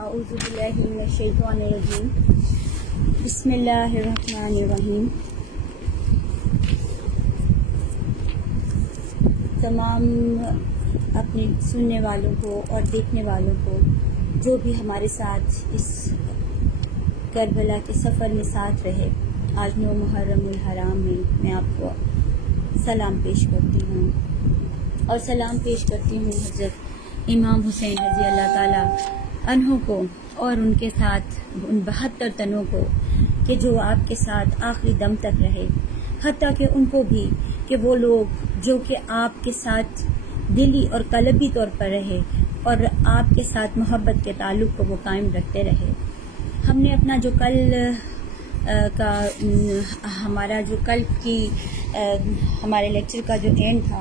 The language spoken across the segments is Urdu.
اعوذ باللہ من الشیطان الرجیم بسم اللہ الرحمن الرحیم۔ تمام اپنے سننے والوں کو اور دیکھنے والوں کو جو بھی ہمارے ساتھ اس کربلا کے سفر میں ساتھ رہے، آج 9 محرم الحرام میں آپ کو سلام پیش کرتی ہوں اور سلام پیش کرتی ہوں حضرت امام حسین رضی اللہ تعالیٰ عنہ کو اور ان کے ساتھ ان 72 تنوں کو کہ جو آپ کے ساتھ آخری دم تک رہے، حتیٰ کہ ان کو بھی کہ وہ لوگ جو کہ آپ کے ساتھ دلی اور قلبی طور پر رہے اور آپ کے ساتھ محبت کے تعلق کو وہ قائم رکھتے رہے۔ ہم نے اپنا جو کل کا ہمارا جو کل کی ہمارے لیکچر کا جو اینڈ تھا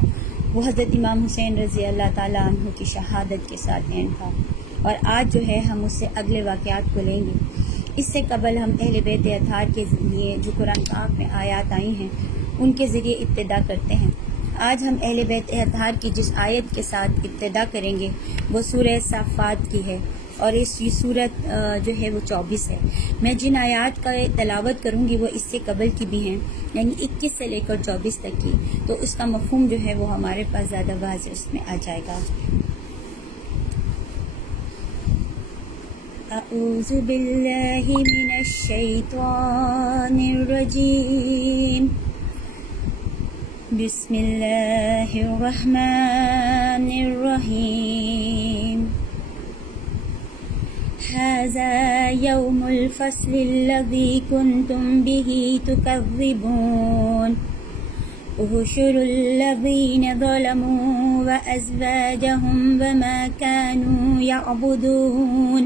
وہ حضرت امام حسین رضی اللہ تعالیٰ عنہ کی شہادت کے ساتھ اینڈ تھا، اور آج جو ہے ہم اس سے اگلے واقعات کو لیں گے۔ اس سے قبل ہم اہل بیت اطہار کے لیے جو قرآن پاک میں آیات آئی ہیں ان کے ذریعے ابتدا کرتے ہیں۔ آج ہم اہل بیت اطہار کی جس آیت کے ساتھ ابتدا کریں گے وہ سورہ صافات کی ہے، اور اس سورت جو ہے وہ 24 ہے۔ میں جن آیات کا تلاوت کروں گی وہ اس سے قبل کی بھی ہیں، یعنی 21 سے لے کر 24 تک کی، تو اس کا مفہوم جو ہے وہ ہمارے پاس زیادہ واضح اس میں آ جائے گا۔ اعوذ باللہ من الشیطان الرجیم، بسم اللہ الرحمن الرحیم۔ هذا يوم الفصل الذي كنتم به تكذبون احشروا الذين ظلموا وأزواجهم وما كانوا يعبدون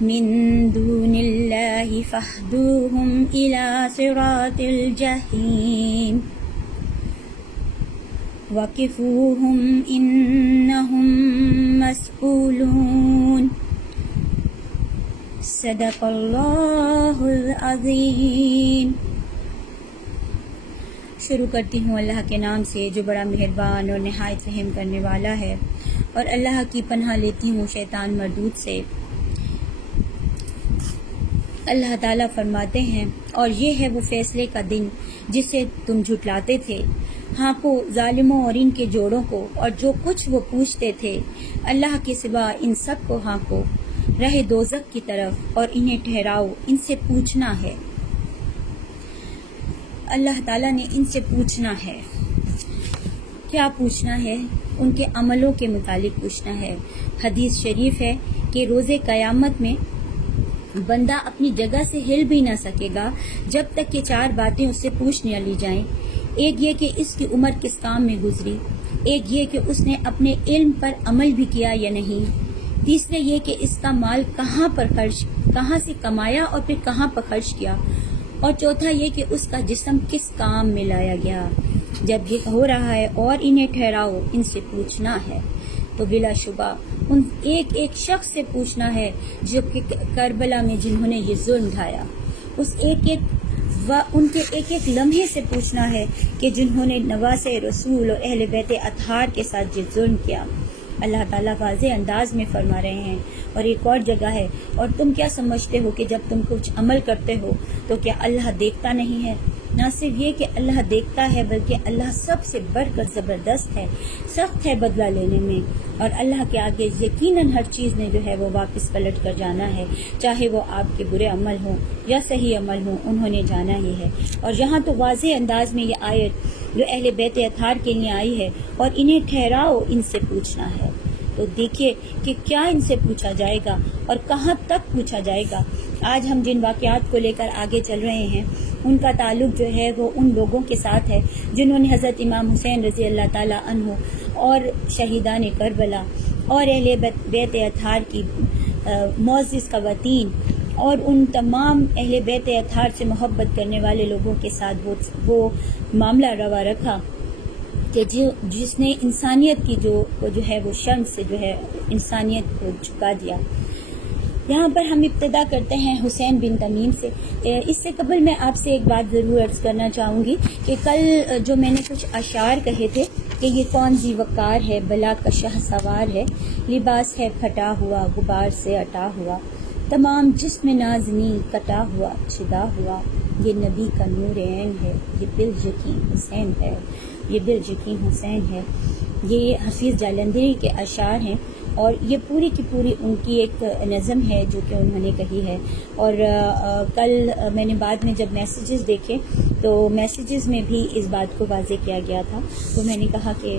من دون الله فاهدوهم إلى صراط الجحيم وقفوهم إنهم مسئولون صدق اللہ العظیم۔ شروع کرتی ہوں اللہ کے نام سے جو بڑا مہربان اور نہایت رحم کرنے والا ہے، اور اللہ کی پناہ لیتی ہوں شیطان مردود سے۔ اللہ تعالیٰ فرماتے ہیں، اور یہ ہے وہ فیصلے کا دن جسے تم جھٹلاتے تھے۔ ہانکو ظالموں اور ان کے جوڑوں کو، اور جو کچھ وہ پوچھتے تھے اللہ کے سوا ان سب کو ہانکو راہ دوزخ کی طرف، اور انہیں ٹھہراؤ، ان سے پوچھنا ہے۔ اللہ تعالیٰ نے ان سے پوچھنا ہے۔ کیا پوچھنا ہے؟ ان کے عملوں کے متعلق پوچھنا ہے۔ حدیث شریف ہے کہ روز قیامت میں بندہ اپنی جگہ سے ہل بھی نہ سکے گا جب تک کہ 4 باتیں اس سے پوچھ نہ لی جائیں۔ ایک یہ کہ اس کی عمر کس کام میں گزری، ایک یہ کہ اس نے اپنے علم پر عمل بھی کیا یا نہیں، تیسرے یہ کہ اس کا مال کہاں سے کمایا اور پھر کہاں پر خرچ کیا، اور چوتھا یہ کہ اس کا جسم کس کام میں لایا گیا۔ جب یہ ہو رہا ہے اور انہیں ٹھہراؤ، ان سے پوچھنا ہے، تو بلا شبہ ان ایک ایک شخص سے پوچھنا ہے جو کہ کربلا میں جنہوں نے یہ ظلم ڈھایا، ان کے ایک ایک لمحے سے پوچھنا ہے کہ جنہوں نے نواسے رسول اور اہل بیت اطہار کے ساتھ یہ ظلم کیا۔ اللہ تعالیٰ واضح انداز میں فرما رہے ہیں۔ اور ایک اور جگہ ہے، اور تم کیا سمجھتے ہو کہ جب تم کچھ عمل کرتے ہو تو کیا اللہ دیکھتا نہیں ہے؟ نہ صرف یہ کہ اللہ دیکھتا ہے بلکہ اللہ سب سے بڑھ کر زبردست ہے، سخت ہے بدلہ لینے میں، اور اللہ کے آگے یقیناً ہر چیز نے جو ہے وہ واپس پلٹ کر جانا ہے، چاہے وہ آپ کے برے عمل ہوں یا صحیح عمل ہوں، انہوں نے جانا ہی ہے۔ اور یہاں تو واضح انداز میں یہ آیت جو اہل بیت اطہار کے لیے آئی ہے، اور انہیں ٹھہراؤ، ان سے پوچھنا ہے۔ تو دیکھیے کہ کیا ان سے پوچھا جائے گا اور کہاں تک پوچھا جائے گا۔ آج ہم جن واقعات کو لے کر آگے چل رہے ہیں ان کا تعلق جو ہے وہ ان لوگوں کے ساتھ ہے جنہوں نے حضرت امام حسین رضی اللہ تعالیٰ عنہ اور شہیدان کربلا اور اہل بیت اطہار کی معزز خواتین اور ان تمام اہل بیت اطہار سے محبت کرنے والے لوگوں کے ساتھ وہ معاملہ روا رکھا کہ جس نے انسانیت کی جو ہے وہ شرم سے جو ہے انسانیت کو جھکا دیا۔ یہاں پر ہم ابتدا کرتے ہیں حسین بن تمیم سے۔ اس سے قبل میں آپ سے ایک بات ضرور عرض کرنا چاہوں گی کہ کل جو میں نے کچھ اشعار کہے تھے کہ یہ کون ذی وقار ہے، بلا کا شہ سوار ہے، لباس ہے پھٹا ہوا غبار سے اٹا ہوا، تمام جسم نازنی کٹا ہوا چدا ہوا، یہ نبی کا نور عین ہے، یہ دل یقین حسین ہے، یہ دل یقین حسین ہے۔ یہ حفیظ جالندھری کے اشعار ہیں اور یہ پوری کی پوری ان کی ایک نظم ہے جو کہ انہوں نے کہی ہے۔ اور کل میں نے بعد میں جب میسیجز دیکھے تو میسیجز میں بھی اس بات کو واضح کیا گیا تھا، تو میں نے کہا کہ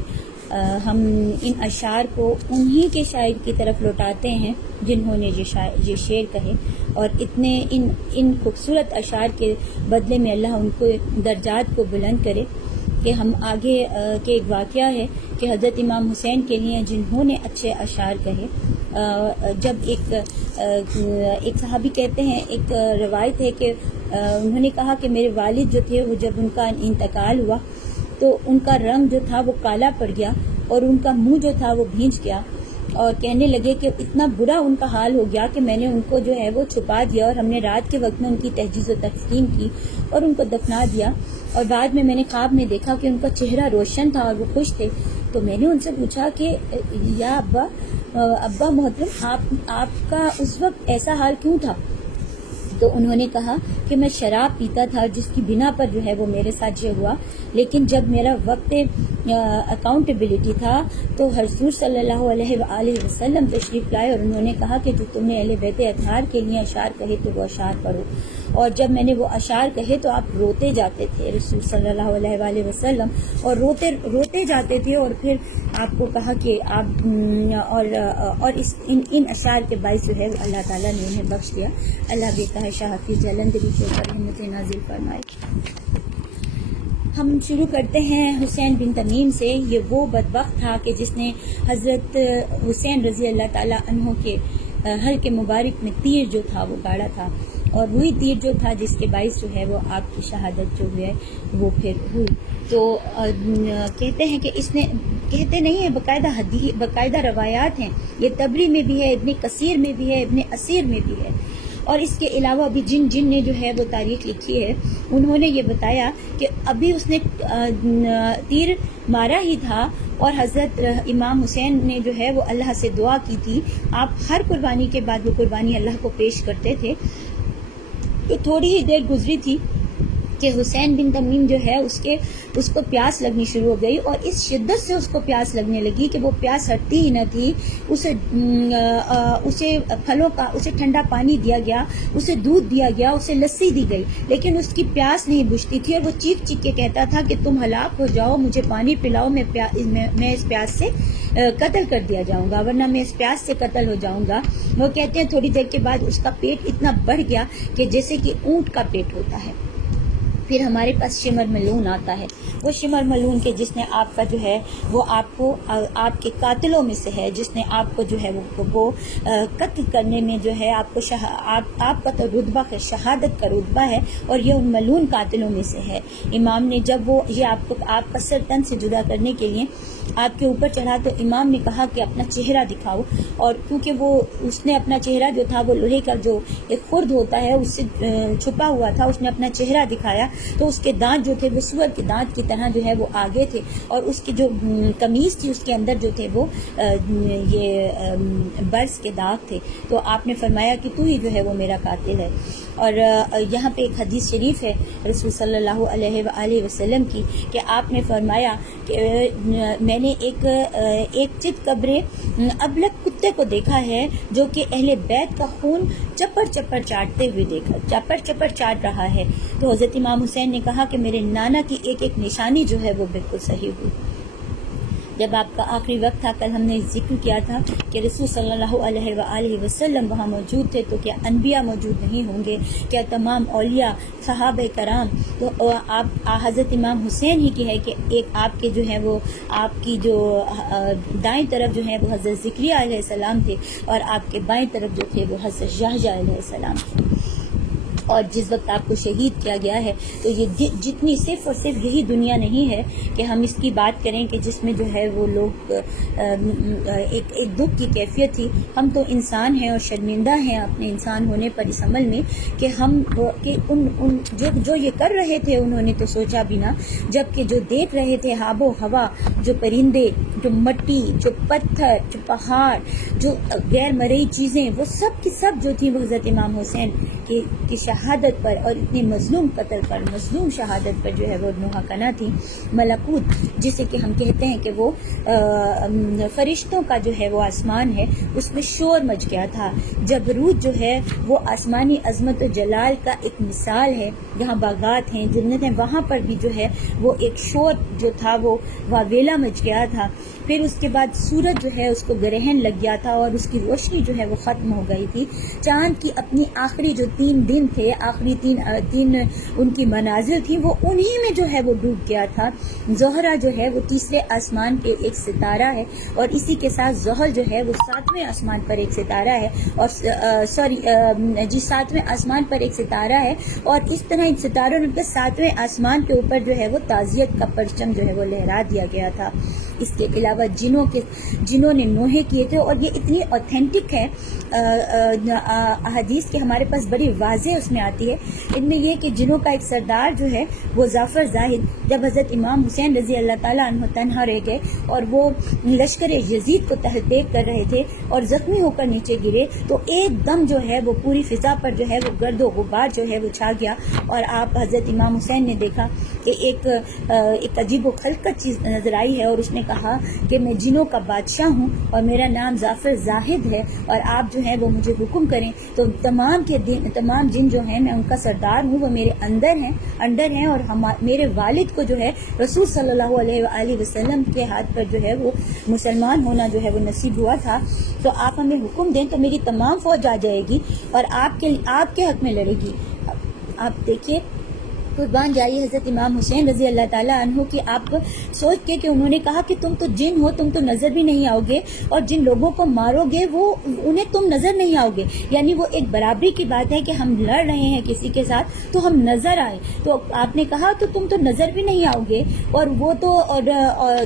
ہم ان اشعار کو انہی کے شاعر کی طرف لوٹاتے ہیں جنہوں نے یہ شعر کہے، اور اتنے ان خوبصورت اشعار کے بدلے میں اللہ ان کو درجات کو بلند کرے کہ ہم آگے کے ایک واقعہ ہے کہ حضرت امام حسین کے لیے جنہوں نے اچھے اشعار کہے، جب ایک صحابی کہتے ہیں، ایک روایت ہے کہ انہوں نے کہا کہ میرے والد جو تھے وہ جب ان کا انتقال ہوا تو ان کا رنگ جو تھا وہ کالا پڑ گیا اور ان کا منہ جو تھا وہ بھیج گیا، اور کہنے لگے کہ اتنا برا ان کا حال ہو گیا کہ میں نے ان کو جو ہے وہ چھپا دیا اور ہم نے رات کے وقت میں ان کی تجہیز و تکفین کی اور ان کو دفنا دیا، اور بعد میں نے خواب میں دیکھا کہ ان کا چہرہ روشن تھا اور وہ خوش تھے۔ تو میں نے ان سے پوچھا کہ یا ابا محترم آپ کا اس وقت ایسا حال کیوں تھا؟ تو انہوں نے کہا کہ میں شراب پیتا تھا جس کی بنا پر جو ہے وہ میرے ساتھ یہ ہوا، لیکن جب میرا وقت اکاؤنٹیبلٹی تھا تو حضور صلی اللہ علیہ وآلہ وسلم تشریف لائے اور انہوں نے کہا کہ جو تم نے اہل بیت اطہار کے لیے اشعار کہے تو وہ اشعار پڑھو، اور جب میں نے وہ اشعار کہے تو آپ روتے جاتے تھے رسول صلی اللہ علیہ وآلہ وسلم، اور روتے جاتے تھے، اور پھر آپ کو کہا کہ آپ اور ان اشعار کے باعث جو ہے اللہ تعالیٰ نے انہیں بخش دیا۔ اللہ بیتا ہے شاہ حفیظ جالندھری کے اوپر رحمت نازل فرمائے۔ ہم شروع کرتے ہیں حسین بن تمیم سے۔ یہ وہ بدبخت تھا کہ جس نے حضرت حسین رضی اللہ تعالیٰ عنہ کے حلق مبارک میں تیر جو تھا وہ گاڑا تھا، اور وہی تیر جو تھا جس کے باعث جو ہے وہ آپ کی شہادت جو ہے وہ پھر ہوئی۔ تو کہتے ہیں کہ اس نے، کہتے نہیں ہیں، باقاعدہ روایات ہیں، یہ طبری میں بھی ہے، ابن کثیر میں بھی ہے، ابن اسیر میں بھی ہے، اور اس کے علاوہ بھی جن نے جو ہے وہ تاریخ لکھی ہے انہوں نے یہ بتایا کہ ابھی اس نے تیر مارا ہی تھا اور حضرت امام حسین نے جو ہے وہ اللہ سے دعا کی تھی۔ آپ ہر قربانی کے بعد وہ قربانی اللہ کو پیش کرتے تھے، تو تھوڑی ہی دیر گزری تھی کہ حسین بن تمیم جو ہے اس کو پیاس لگنی شروع ہو گئی، اور اس شدت سے اس کو پیاس لگنے لگی کہ وہ پیاس ہٹتی ہی نہ تھی۔ اسے پھلوں کا، اسے ٹھنڈا پانی دیا گیا، اسے دودھ دیا گیا، اسے لسی دی گئی، لیکن اس کی پیاس نہیں بجھتی تھی، اور وہ چیخ چیخ کے کہتا تھا کہ تم ہلاک ہو جاؤ، مجھے پانی پلاؤ، میں اس پیاس سے قتل کر دیا جاؤں گا، ورنہ میں اس پیاس سے قتل ہو جاؤں گا۔ وہ کہتے ہیں تھوڑی دیر کے بعد اس کا پیٹ اتنا بڑھ گیا کہ جیسے کہ اونٹ کا پیٹ ہوتا ہے۔ پھر ہمارے پاس شمر ملون آتا ہے، وہ شمر ملون کے جس نے آپ کا جو ہے وہ آپ کو، آپ کے قاتلوں میں سے ہے، جس نے آپ کو جو ہے وہ قتل کرنے میں جو ہے آپ کو آپ کا تو رتبہ ہے، شہادت کا رتبہ ہے، اور یہ ان ملون قاتلوں میں سے ہے۔ امام نے جب وہ یہ آپ کا سر تن سے جدا کرنے کے لیے آپ کے اوپر چڑھا تو امام نے کہا کہ اپنا چہرہ دکھاؤ، اور کیونکہ وہ اس نے اپنا چہرہ جو تھا وہ لوہے کا جو ایک خرد ہوتا ہے اس سے چھپا ہوا تھا، اس نے اپنا چہرہ دکھایا تو اس کے دانت جو تھے وہ سور کے دانت کی طرح جو ہے وہ آگے تھے، اور اس کی جو قمیض تھی اس کے اندر جو تھے وہ یہ برس کے داغ تھے۔ تو آپ نے فرمایا کہ تو ہی جو ہے وہ میرا قاتل ہے۔ اور یہاں پہ ایک حدیث شریف ہے رسول صلی اللہ علیہ وآلہ وسلم کی کہ آپ نے فرمایا کہ میں نے ایک چت قبر ابلق کتے کو دیکھا ہے جو کہ اہل بیت کا خون چپڑ چپڑ چاٹتے ہوئے دیکھا، چپڑ چپڑ چاٹ رہا ہے۔ تو حضرت امام حسین نے کہا کہ میرے نانا کی ایک ایک نشانی جو ہے وہ بالکل صحیح ہوئی۔ جب آپ کا آخری وقت تھا، کل ہم نے ذکر کیا تھا کہ رسول صلی اللہ علیہ وآلہ وسلم وہاں موجود تھے، تو کیا انبیاء موجود نہیں ہوں گے؟ کیا تمام اولیاء، صحابہ کرام؟ تو آپ حضرت امام حسین ہی کی ہے کہ ایک آپ کے جو ہے وہ آپ کی جو دائیں طرف جو ہے وہ حضرت زکریا علیہ السلام تھے، اور آپ کے بائیں طرف جو تھے وہ حضرت یحییٰ علیہ السلام تھے۔ اور جس وقت آپ کو شہید کیا گیا ہے تو یہ جتنی صرف اور صرف یہی دنیا نہیں ہے کہ ہم اس کی بات کریں کہ جس میں جو ہے وہ لوگ ایک دکھ کی کیفیت تھی. ہم تو انسان ہیں اور شرمندہ ہیں اپنے انسان ہونے پر اس عمل میں کہ ہم کہ ان جو یہ کر رہے تھے انہوں نے تو سوچا بھی نہ، جبکہ جو دیکھ رہے تھے آب و ہوا، جو پرندے، جو مٹی، جو پتھر، جو پہاڑ، جو غیر مرئی چیزیں، وہ سب کی سب جو تھی وہ حضرت امام حسین کی شہادت پر اور اتنے مظلوم قتل پر، مظلوم شہادت پر جو ہے وہ نوحہ کنا تھی. ملکوت جسے کہ ہم کہتے ہیں کہ وہ فرشتوں کا جو ہے وہ آسمان ہے، اس میں شور مچ گیا تھا. جبروت جو ہے وہ آسمانی عظمت و جلال کا ایک مثال ہے. جہاں باغات ہیں، جنت ہیں، وہاں پر بھی جو ہے وہ ایک شور جو تھا وہ واویلا مچ گیا تھا. پھر اس کے بعد سورج جو ہے اس کو گرہن لگ گیا تھا اور اس کی روشنی جو ہے وہ ختم ہو گئی تھی. چاند کی اپنی آخری جو 3 دن تھے، آخری تین ان کی منازل تھی، وہ انہی میں جو ہے وہ ڈوب گیا تھا. زہرہ جو ہے وہ تیسرے آسمان پہ ایک ستارہ ہے اور اسی کے ساتھ زحل جو ہے وہ 7ویں آسمان پر ایک ستارہ ہے اور ساتویں آسمان پر ایک ستارہ ہے. اور اس طرح ان ستاروں نے 7ویں آسمان کے اوپر جو ہے وہ تعزیت کا پرچم جو ہے وہ لہرا دیا گیا تھا. اس کے علاوہ جنوں نے نوحے کیے تھے اور یہ اتنی اوتھینٹک ہے احادیث کہ ہمارے پاس بڑی واضح اس میں آتی ہے. ان میں یہ کہ جنوں کا ایک سردار جو ہے وہ ظفر زاہد جب حضرت امام حسین رضی اللہ تعالیٰ عنہ تنہا رہ گئے اور وہ لشکر یزید کو تحقیق کر رہے تھے اور زخمی ہو کر نیچے گرے تو ایک دم جو ہے وہ پوری فضا پر جو ہے وہ گرد و غبار جو ہے وہ چھا گیا اور آپ حضرت امام حسین نے دیکھا کہ ایک عجیب و خلقت چیز نظر آئی ہے اور اس نے کہا کہ میں جنوں کا بادشاہ ہوں اور میرا نام ظفر زاہد ہے اور آپ جو ہے وہ مجھے حکم کریں تو تمام جن جو ہیں میں ان کا سردار ہوں، وہ میرے اندر ہیں اور میرے والد کو جو ہے رسول صلی اللہ علیہ وآلہ وسلم کے ہاتھ پر جو ہے وہ مسلمان ہونا جو ہے وہ نصیب ہوا تھا. تو آپ ہمیں حکم دیں تو میری تمام فوج آ جائے گی اور آپ کے حق میں لڑے گی. آپ دیکھیے قربان جائیے حضرت امام حسین رضی اللہ تعالیٰ عنہ کی آپ سوچ کے کہ انہوں نے کہا کہ تم تو جن ہو، تم تو نظر بھی نہیں آؤ گے اور جن لوگوں کو مارو گے وہ انہیں تم نظر نہیں آؤ گے. یعنی وہ ایک برابری کی بات ہے کہ ہم لڑ رہے ہیں کسی کے ساتھ تو ہم نظر آئے. تو آپ نے کہا تو تم تو نظر بھی نہیں آؤ گے اور وہ تو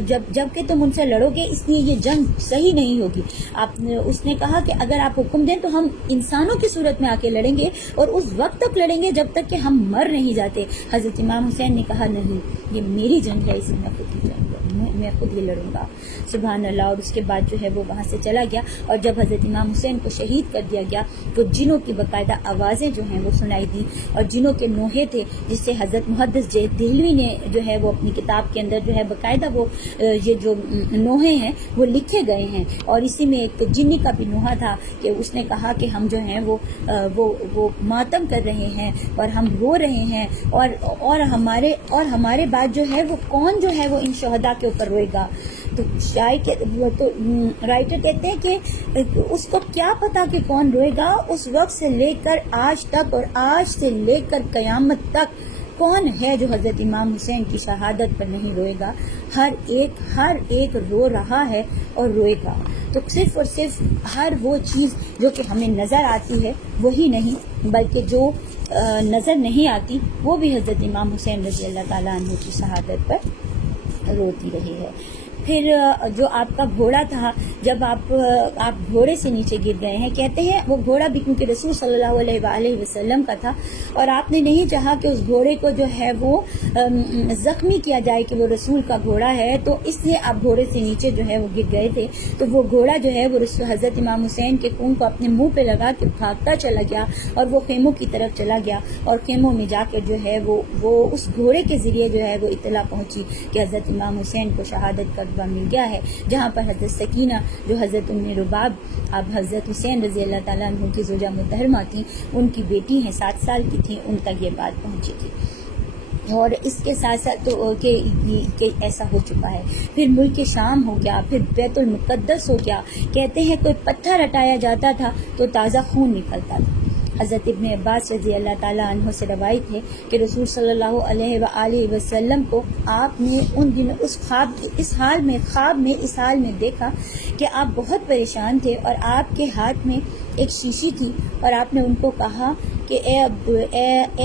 جب کہ تم ان سے لڑو گے اس لیے یہ جنگ صحیح نہیں ہوگی. اس نے کہا کہ اگر آپ حکم دیں تو ہم انسانوں کی صورت میں آ کے لڑیں گے اور اس وقت تک لڑیں گے جب تک کہ ہم مر نہیں جاتے. حضرت امام حسین نے کہا نہیں، یہ میری جنگ ہے، اسے میں خود ہی لڑوں گا. سبحان اللہ. اور اس کے بعد جو ہے وہ وہاں سے چلا گیا اور جب حضرت امام حسین کو شہید کر دیا گیا تو جنوں کی باقاعدہ آوازیں جو ہیں وہ سنائی دی اور جنوں کے نوحے تھے جس سے حضرت محدث دہلوی نے جو ہے وہ اپنی کتاب کے اندر جو ہے باقاعدہ وہ یہ جو نوحے ہیں وہ لکھے گئے ہیں. اور اسی میں ایک جنی کا بھی نوحہ تھا کہ اس نے کہا کہ ہم جو ہیں وہ ماتم کر رہے ہیں اور ہم رو رہے ہیں اور ہمارے بعد جو ہے وہ کون جو ہے وہ ان شہداء کے اوپر روئے گا. تو رائٹر کہتے ہیں کہ اس کو کیا پتا کہ کون روئے گا. اس وقت سے لے کر آج تک اور آج سے لے کر قیامت تک کون ہے جو حضرت امام حسین کی شہادت پر نہیں روئے گا. ہر ایک رو رہا ہے اور روئے گا. تو صرف اور صرف ہر وہ چیز جو کہ ہمیں نظر آتی ہے وہی نہیں بلکہ جو نظر نہیں آتی وہ بھی حضرت امام حسین رضی اللہ تعالیٰ عنہ کی شہادت پر روتی رہی ہے. پھر جو آپ کا گھوڑا تھا جب آپ گھوڑے سے نیچے گر گئے ہیں، کہتے ہیں وہ گھوڑا بھی کیونکہ رسول صلی اللہ علیہ وآلہ وسلم کا تھا اور آپ نے نہیں چاہا کہ اس گھوڑے کو جو ہے وہ زخمی کیا جائے کہ وہ رسول کا گھوڑا ہے، تو اس لیے آپ گھوڑے سے نیچے جو ہے وہ گر گئے تھے. تو وہ گھوڑا جو ہے وہ حضرت امام حسین کے خون کو اپنے منہ پہ لگا کے بھاگتا چلا گیا اور وہ خیموں کی طرف چلا گیا اور خیموں میں جا کر جو ہے وہ اس گھوڑے کے ذریعے جو ہے وہ اطلاع پہنچی کہ حضرت امام حسین کو شہادت کا مل گیا ہے. جہاں پر حضرت سکینہ جو حضرت ام رباب اب حضرت حسین رضی اللہ تعالیٰ عنہ کی زوجہ محترمہ تھیں، ان کی بیٹی ہیں، 7 سال کی تھیں، ان تک یہ بات پہنچی تھی. اور اس کے ساتھ ساتھ تو کہ ایسا ہو چکا ہے. پھر ملک شام ہو گیا، پھر بیت المقدس ہو گیا. کہتے ہیں کوئی پتھر ہٹایا جاتا تھا تو تازہ خون نکلتا تھا حضرت ابن عباس رضی اللہ تعالیٰ عنہ سے روایت ہے کہ رسول صلی اللہ علیہ وآلہ وسلم کو آپ نے ان دنوں اس حال میں دیکھا کہ آپ بہت پریشان تھے اور آپ کے ہاتھ میں ایک شیشی تھی، اور آپ نے ان کو کہا کہ اے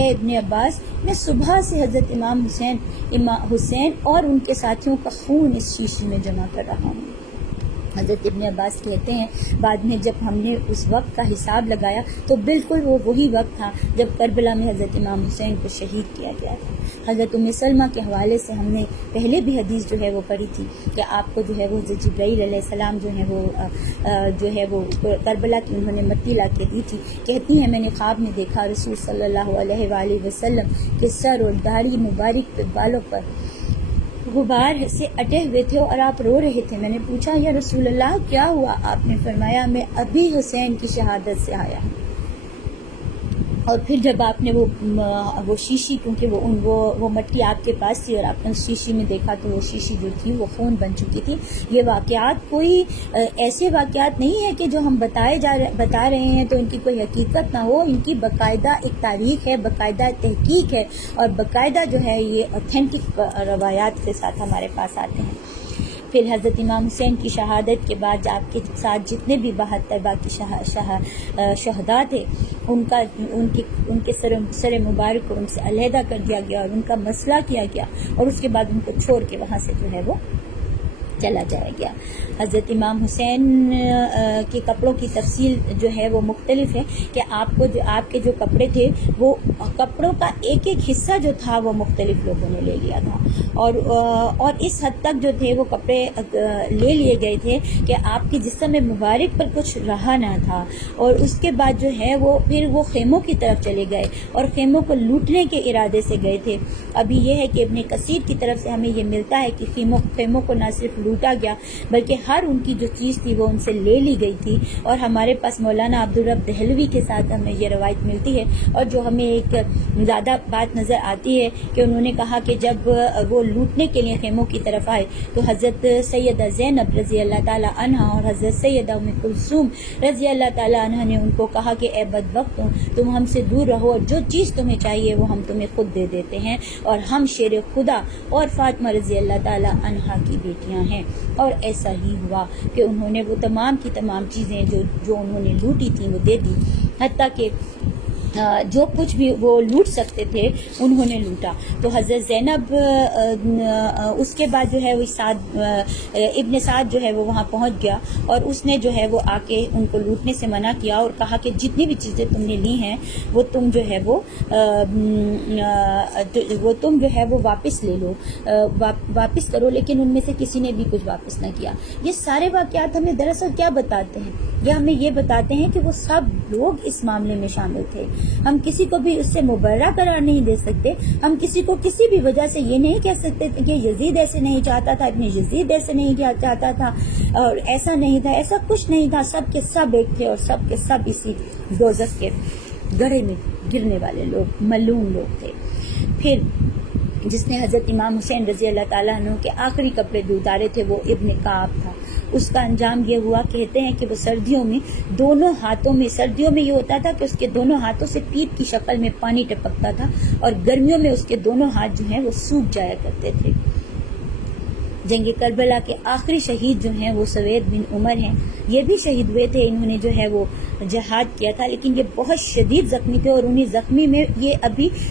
ابن عباس، میں صبح سے حضرت امام حسین اور ان کے ساتھیوں کا خون اس شیشی میں جمع کر رہا ہوں۔ حضرت ابن عباس کہتے ہیں بعد میں جب ہم نے اس وقت کا حساب لگایا تو بالکل وہ وہی وقت تھا جب کربلا میں حضرت امام حسین کو شہید کیا گیا تھا۔ حضرت ام سلمہ کے حوالے سے ہم نے پہلے بھی حدیث جو ہے وہ پڑھی تھی کہ آپ کو جو ہے وہ جبرائیل علیہ السلام جو ہے وہ کربلا کی انہوں نے مٹی لا کے دی تھی۔ کہتی ہیں میں نے خواب میں دیکھا رسول صلی اللہ علیہ وآلہ وسلم کے سر اور داڑھی مبارک پہ بالوں پر غبار سے اٹے ہوئے تھے اور آپ رو رہے تھے۔ میں نے پوچھا یا رسول اللہ کیا ہوا؟ آپ نے فرمایا میں ابھی حسین کی شہادت سے آیا ہوں۔ اور پھر جب آپ نے وہ شیشی، کیونکہ وہ مٹی آپ کے پاس تھی اور آپ نے اس شیشی میں دیکھا تو وہ شیشی جو تھی وہ خون بن چکی تھی۔ یہ واقعات کوئی ایسے واقعات نہیں ہے کہ جو ہم بتا رہے ہیں تو ان کی کوئی حقیقت نہ ہو، ان کی باقاعدہ ایک تاریخ ہے، باقاعدہ تحقیق ہے، اور باقاعدہ جو ہے یہ اوتھینٹک روایات کے ساتھ ہمارے پاس آتے ہیں۔ پھر حضرت امام حسین کی شہادت کے بعد آپ کے ساتھ جتنے بھی 72 باقی شہداء تھے ان کے سر مبارک کو ان سے علیحدہ کر دیا گیا اور ان کا مسئلہ کیا گیا، اور اس کے بعد ان کو چھوڑ کے وہاں سے جو ہے وہ چلا جایا گیا۔ حضرت امام حسین کے کپڑوں کی تفصیل جو ہے وہ مختلف ہے کہ آپ کے جو کپڑے تھے وہ کپڑوں کا ایک حصہ جو تھا وہ مختلف لوگوں نے لے لیا تھا، اور اس حد تک جو تھے وہ کپڑے لے لیے گئے تھے کہ آپ کے جسم مبارک پر کچھ رہا نہ تھا، اور اس کے بعد جو ہے پھر وہ خیموں کی طرف چلے گئے اور خیموں کو لوٹنے کے ارادے سے گئے تھے۔ ابھی یہ ہے کہ ابن کثیر کی طرف سے ہمیں یہ ملتا ہے کہ خیموں کو نہ صرف لوٹا گیا بلکہ ہر ان کی جو چیز تھی وہ ان سے لے لی گئی تھی، اور ہمارے پاس مولانا عبدالرب دہلوی کے ساتھ ہمیں یہ روایت ملتی ہے، اور جو ہمیں ایک زیادہ بات نظر آتی ہے کہ انہوں نے کہا کہ جب وہ لوٹنے کے لیے خیموں کی طرف آئے تو حضرت سیدہ زینب رضی اللہ تعالی عنہا اور حضرت سیدہ ام کلثوم رضی اللہ تعالی عنہا نے ان کو کہا کہ اے بدبختوں، تم ہم سے دور رہو، اور جو چیز تمہیں چاہیے وہ ہم تمہیں خود دے دیتے ہیں، اور ہم شیر خدا اور فاطمہ رضی اللہ تعالی عنہا کی بیٹیاں ہیں۔ اور ایسا ہی ہوا کہ انہوں نے وہ تمام کی تمام چیزیں جو انہوں نے لوٹی تھیں وہ دے دی، حتیٰ کہ جو کچھ بھی وہ لوٹ سکتے تھے انہوں نے لوٹا۔ تو حضرت زینب اس کے بعد جو ہے وہ ابن سعد جو ہے وہ وہاں پہنچ گیا، اور اس نے جو ہے وہ آ کے ان کو لوٹنے سے منع کیا اور کہا کہ جتنی بھی چیزیں تم نے لی ہیں وہ تم جو ہے وہ واپس لے لو، واپس کرو، لیکن ان میں سے کسی نے بھی کچھ واپس نہ کیا۔ یہ سارے واقعات ہمیں دراصل کیا بتاتے ہیں؟ یہ ہمیں یہ بتاتے ہیں کہ وہ سب لوگ اس معاملے میں شامل تھے۔ ہم کسی کو بھی اس سے مبرہ قرار نہیں دے سکتے، ہم کسی کو کسی بھی وجہ سے یہ نہیں کہہ سکتے کہ یزید ایسے نہیں چاہتا تھا، ابن یزید ایسے نہیں چاہتا تھا، اور ایسا نہیں تھا، ایسا کچھ نہیں تھا۔ سب کے سب ایک تھے، اور سب کے سب اسی دوزخ کے گڑھے میں گرنے والے لوگ، ملعون لوگ تھے۔ پھر جس نے حضرت امام حسین رضی اللہ تعالیٰ عنہ کے آخری کپڑے بھی اتارے تھے وہ ابن کعب تھا۔ اس کا انجام یہ ہوا، کہتے ہیں کہ وہ سردیوں میں یہ ہوتا تھا کہ اس کے دونوں ہاتھوں سے پیپ کی شکل میں پانی ٹپکتا تھا، اور گرمیوں میں اس کے دونوں ہاتھ جو ہیں وہ سوکھ جایا کرتے تھے۔ جنگ کربلا کے آخری شہید جو ہیں وہ سوید بن عمر ہیں، یہ بھی شہید ہوئے تھے، انہوں نے جو ہے وہ جہاد کیا تھا، لیکن یہ بہت شدید زخمی تھے، اور انہیں زخمی میں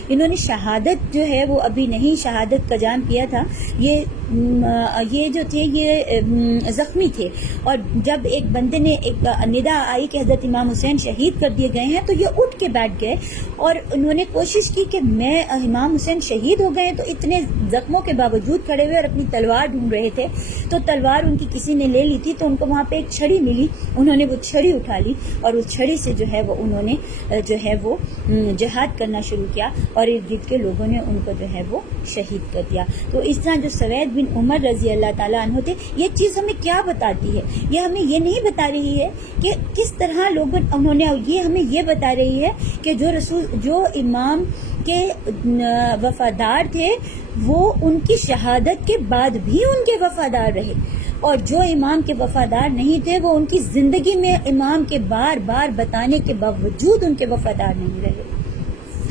انہوں نے شہادت جو ہے وہ ابھی نہیں شہادت کا جام کیا تھا، یہ جو تھے یہ زخمی تھے۔ اور جب ایک بندے نے ایک ندا آئی کہ حضرت امام حسین شہید کر دیے گئے ہیں تو یہ اٹھ کے بیٹھ گئے، اور انہوں نے کوشش کی کہ میں امام حسین شہید ہو گئے، تو اتنے زخموں کے باوجود کھڑے ہوئے اور اپنی تلوار ڈھونڈ رہے تھے، تو تلوار ان کی کسی نے لے لی تھی، تو ان کو وہاں پہ ایک چھڑی ملی، انہوں نے وہ چھڑی اٹھا لی اور اس چھڑی سے جو ہے وہ انہوں نے جو ہے وہ جہاد کرنا شروع کیا، اور ارد گرد کے لوگوں نے ان کو جو ہے وہ شہید کر دیا۔ تو اس طرح جو سوید بن عمر رضی اللہ تعالیٰ عنہ تھے، یہ چیز ہمیں کیا بتاتی ہے؟ یہ ہمیں یہ نہیں بتا رہی ہے کہ کس طرح انہوں نے، یہ ہمیں یہ بتا رہی ہے کہ جو امام کے وفادار تھے وہ ان کی شہادت کے بعد بھی ان کے وفادار رہے، اور جو امام کے وفادار نہیں تھے وہ ان کی زندگی میں امام کے بار بار بتانے کے باوجود ان کے وفادار نہیں رہے۔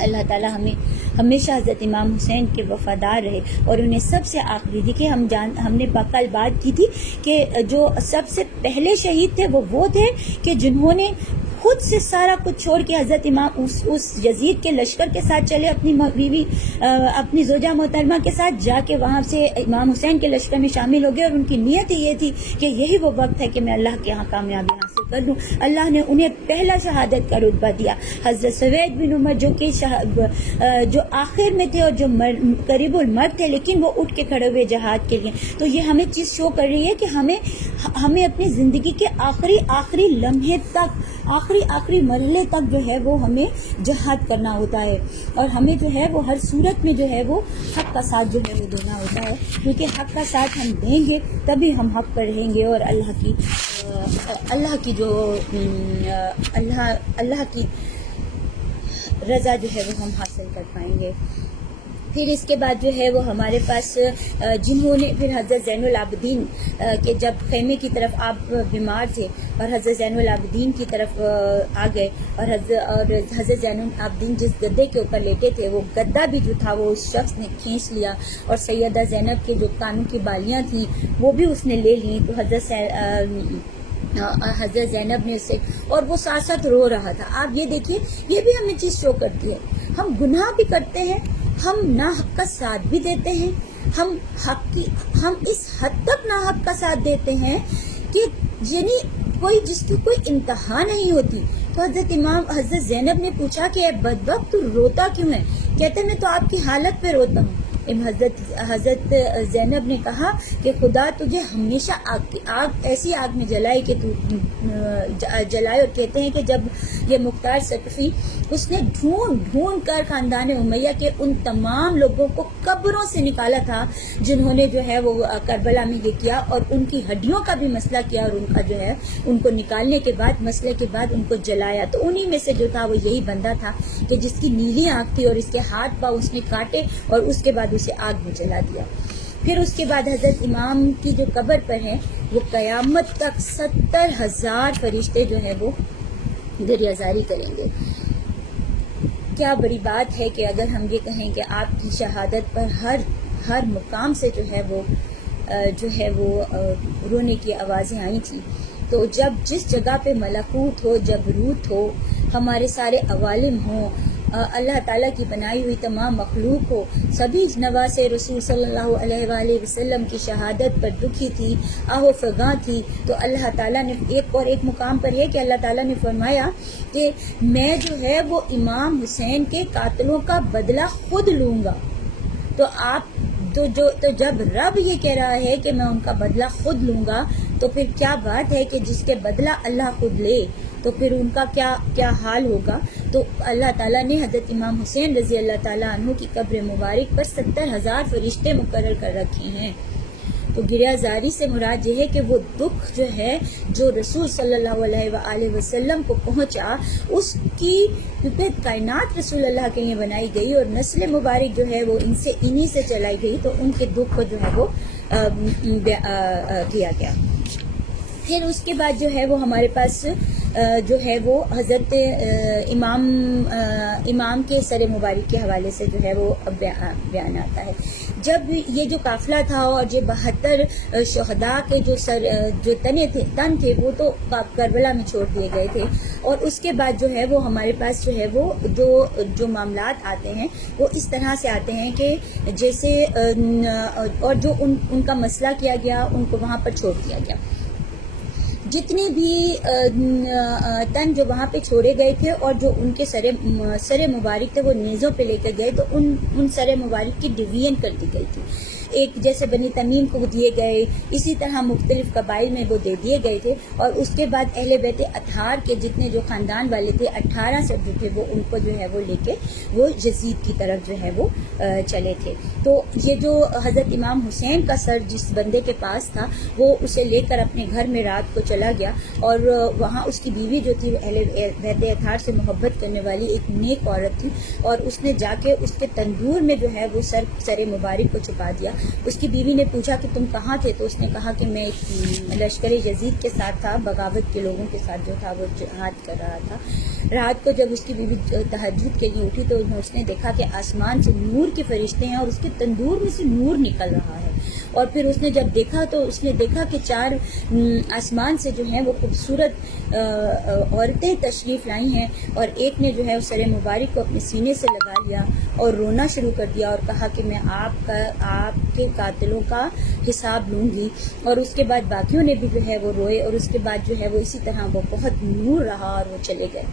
اللہ تعالی ہمیں ہمیشہ حضرت امام حسین کے وفادار رہے اور انہیں سب سے آخری دیکھیں ہم نے کل بات کی تھی کہ جو سب سے پہلے شہید تھے وہ تھے کہ جنہوں نے خود سے سارا کچھ چھوڑ کے حضرت امام اس یزید کے لشکر کے ساتھ چلے، اپنی بیوی اپنی زوجہ محترمہ کے ساتھ جا کے وہاں سے امام حسین کے لشکر میں شامل ہو گئے، اور ان کی نیت یہ تھی کہ یہی وہ وقت ہے کہ میں اللہ کے ہاں کامیابی حاصل کر لوں۔ اللہ نے انہیں پہلا شہادت کا رتبہ دیا۔ حضرت سوید بن عمر جو آخر میں تھے اور جو قریب المرگ تھے، لیکن وہ اٹھ کے کھڑے ہوئے جہاد کے لیے۔ تو یہ ہمیں چیز شو کر رہی ہے کہ ہمیں اپنی زندگی کے آخری لمحے تک، آخری مرحلے تک جو ہے وہ ہمیں جہاد کرنا ہوتا ہے، اور ہمیں جو ہے وہ ہر صورت میں جو ہے وہ حق کا ساتھ جو ہے وہ دینا ہوتا ہے، کیونکہ حق کا ساتھ ہم دیں گے تبھی ہم حق پر رہیں گے اور اللہ کی رضا جو ہے وہ ہم حاصل کر پائیں گے۔ پھر اس کے بعد جو ہے وہ ہمارے پاس جنہوں نے پھر حضرت زین العابدین کے جب خیمے کی طرف آپ بیمار تھے اور حضرت زین العابدین کی طرف آ گئے، اور حضرت زین العابدین جس گدے کے اوپر لیٹے تھے وہ گدا بھی جو تھا وہ اس شخص نے کھینچ لیا، اور سیدہ زینب کے جو کانوں کی بالیاں تھیں وہ بھی اس نے لے لیں، تو حضرت زینب نے اسے، اور وہ ساتھ ساتھ رو رہا تھا۔ آپ یہ دیکھیے، یہ بھی ہمیں چیز شو کرتی ہے، ہم گناہ بھی کرتے ہیں، ہم ناحق کا ساتھ بھی دیتے ہیں، ہم اس حد تک ناحق کا ساتھ دیتے ہیں کہ یعنی جس کی کوئی انتہا نہیں ہوتی۔ تو حضرت زینب نے پوچھا کہ اے بدبخت تو روتا کیوں ہے؟ کہتے میں تو آپ کی حالت پہ روتا ہوں۔ حضرت زینب نے کہا کہ خدا تجھے ہمیشہ ایسی آگ میں جلائے کہ تو جلائے، اور کہتے ہیں کہ جب یہ مختار ثقفی اس نے ڈھونڈ کر خاندان امیہ کے ان تمام لوگوں کو قبروں سے نکالا تھا جنہوں نے جو ہے وہ کربلا میں یہ کیا، اور ان کی ہڈیوں کا بھی مسئلہ کیا، اور ان کا جو ہے ان کو نکالنے کے بعد مسئلے کے بعد ان کو جلایا۔ تو انہی میں سے جو تھا وہ یہی بندہ تھا کہ جس کی نیلی آنکھ تھی اور اس کے ہاتھ پاؤں اس نے کاٹے اور اس کے بعد اسے آگ میں جلا دیا۔ پھر اس کے بعد حضرت امام کی جو قبر پر ہے وہ قیامت تک 70,000 فرشتے جو ہے وہ گریہزاری کریں گے۔ کیا بڑی بات ہے کہ اگر ہم یہ کہیں کہ آپ کی شہادت پر ہر مقام سے جو ہے وہ رونے کی آوازیں آئی تھیں۔ تو جس جگہ پہ ملکوت ہو، جبروت ہو، ہمارے سارے عوالم ہوں، اللہ تعالیٰ کی بنائی ہوئی تمام مخلوق ہو، سبھی نواز رسول صلی اللہ علیہ وآلہ وسلم کی شہادت پر دکھی تھی، آہو فغاں تھی، تو اللہ تعالیٰ نے ایک مقام پر ہے کہ اللہ تعالیٰ نے فرمایا کہ میں جو ہے وہ امام حسین کے قاتلوں کا بدلہ خود لوں گا۔ تو جب رب یہ کہہ رہا ہے کہ میں ان کا بدلہ خود لوں گا، تو پھر کیا بات ہے کہ جس کے بدلہ اللہ خود لے تو پھر ان کا کیا حال ہوگا۔ تو اللہ تعالیٰ نے حضرت امام حسین رضی اللہ تعالیٰ عنہ کی قبر مبارک پر 70,000 فرشتے مقرر کر رکھے ہیں۔ تو گریہزاری سے مراد یہ ہے کہ وہ دکھ جو ہے جو رسول صلی اللہ علیہ وآلہ وسلم کو پہنچا، اس کی کیونکہ کائنات رسول اللہ کے لیے بنائی گئی اور نسل مبارک جو ہے وہ انہی سے چلائی گئی، تو ان کے دکھ کو جو ہے وہ کیا گیا۔ پھر اس کے بعد جو ہے وہ ہمارے پاس جو ہے وہ حضرت امام کے سر مبارک کے حوالے سے جو ہے وہ بیان آتا ہے۔ جب یہ جو قافلہ تھا اور یہ 72 شہداء کے جو تن تھے وہ تو کربلا میں چھوڑ دیے گئے تھے، اور اس کے بعد جو ہے وہ ہمارے پاس جو ہے وہ جو معاملات آتے ہیں وہ اس طرح سے آتے ہیں کہ جیسے اور جو ان کا مسئلہ کیا گیا ان کو وہاں پر چھوڑ دیا گیا۔ جتنے بھی تن جو وہاں پہ چھوڑے گئے تھے اور جو ان کے سر مبارک تھے وہ نیزوں پہ لے کر گئے، تو ان سر مبارک کی ڈویژن کر دی گئی تھی۔ ایک جیسے بنی تمیم کو دیے گئے، اسی طرح مختلف قبائل میں وہ دے دیے گئے تھے، اور اس کے بعد اہل بیت اطہار کے جتنے جو خاندان والے تھے 18 سے جو تھے وہ ان کو جو ہے وہ لے کے وہ یزید کی طرف جو ہے وہ چلے تھے۔ تو یہ جو حضرت امام حسین کا سر جس بندے کے پاس تھا وہ اسے لے کر اپنے گھر میں رات کو چلا گیا، اور وہاں اس کی بیوی جو تھی اہل بیت اطہار سے محبت کرنے والی ایک نیک عورت تھی، اور اس نے جا کے اس کے تندور میں جو ہے وہ سر مبارک کو چھپا دیا۔ اس کی بیوی نے پوچھا کہ تم کہاں تھے؟ تو اس نے کہا کہ میں لشکر یزید کے ساتھ تھا، بغاوت کے لوگوں کے ساتھ جو تھا وہ جہاد کر رہا تھا۔ رات کو جب اس کی بیوی تہجد کے لیے اٹھی تو اس نے دیکھا کہ آسمان سے نور کے فرشتے ہیں اور اس کے تندور میں سے نور نکل رہا ہے، اور پھر اس نے جب دیکھا تو اس نے دیکھا کہ 4 آسمان سے جو ہیں وہ خوبصورت عورتیں تشریف لائی ہیں، اور ایک نے جو ہے سر مبارک کو اپنے سینے سے لگا لیا اور رونا شروع کر دیا اور کہا کہ میں آپ کے قاتلوں کا حساب لوں گی، اور اس کے بعد باقیوں نے بھی جو ہے وہ روئے، اور اس کے بعد جو ہے وہ اسی طرح وہ بہت نور رہا اور وہ چلے گئے۔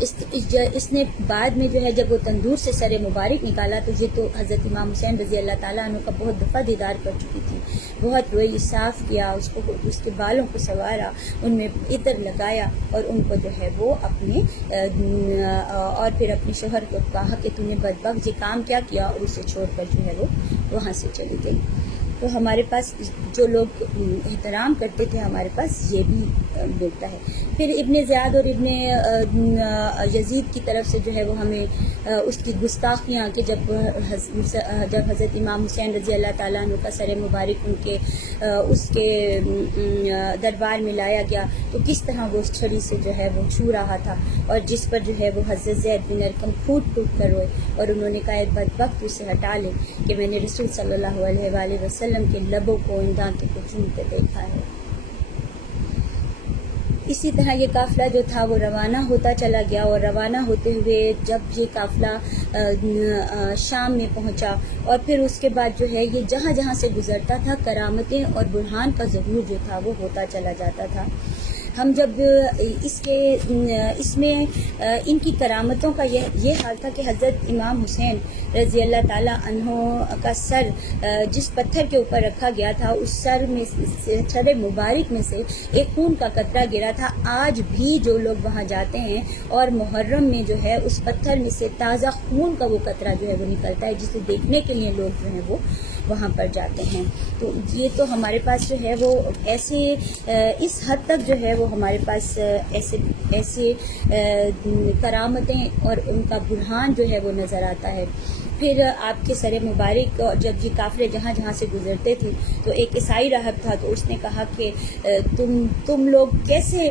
اس نے بعد میں جو ہے جب وہ تندور سے سر مبارک نکالا تو یہ تو حضرت امام حسین رضی اللہ تعالیٰ عنہ کا بہت دفعہ دیدار کر چکی تھی، بہت روئی، صاف کیا، اس کے بالوں کو سنوارا، ان میں عطر لگایا، اور ان کو جو ہے وہ اپنے اور پھر اپنے شوہر کو کہا کہ تم نے بدبخت یہ کام کیا کیا، اور اسے چھوڑ کر جو ہے وہ وہاں سے چلی گئی۔ تو ہمارے پاس جو لوگ احترام کرتے تھے ہمارے پاس یہ بھی ملتا ہے۔ پھر ابن زیاد اور ابن یزید کی طرف سے جو ہے وہ ہمیں اس کی گستاخیاں کہ جب حضرت امام حسین رضی اللہ تعالیٰ عنہ کا سر مبارک اس کے دربار میں لایا گیا تو کس طرح وہ اس چھڑی سے جو ہے وہ چھو رہا تھا، اور جس پر جو ہے وہ حضرت زید بن ارقم پھوٹ کر روئے، اور انہوں نے کہا بدبخت اسے ہٹا لے کہ میں نے رسول صلی اللہ علیہ وآلہ وسلم کے لبوں کو ان دانتوں کو چومتے دیکھا ہے۔ اسی طرح یہ قافلہ جو تھا وہ روانہ ہوتا چلا گیا، اور روانہ ہوتے ہوئے جب یہ قافلہ شام میں پہنچا، اور پھر اس کے بعد جو ہے یہ جہاں جہاں سے گزرتا تھا کرامتیں اور برہان کا ظہور جو تھا وہ ہوتا چلا جاتا تھا۔ ہم جب اس میں ان کی کرامتوں کا یہ حال تھا کہ حضرت امام حسین رضی اللہ تعالیٰ عنہ کا سر جس پتھر کے اوپر رکھا گیا تھا اس سر مبارک میں سے ایک خون کا قطرہ گرا تھا۔ آج بھی جو لوگ وہاں جاتے ہیں اور محرم میں جو ہے اس پتھر میں سے تازہ خون کا وہ قطرہ جو ہے وہ نکلتا ہے، جسے دیکھنے کے لیے لوگ جو ہیں وہ وہاں پر جاتے ہیں۔ تو یہ تو ہمارے پاس جو ہے وہ ایسے اس حد تک جو ہے وہ ہمارے پاس ایسے کرامتیں اور ان کا برہان جو ہے وہ نظر آتا ہے۔ پھر آپ کے سر مبارک جب یہ قافلے جہاں جہاں سے گزرتے تھے تو ایک عیسائی راہب تھا، تو اس نے کہا کہ تم لوگ کیسے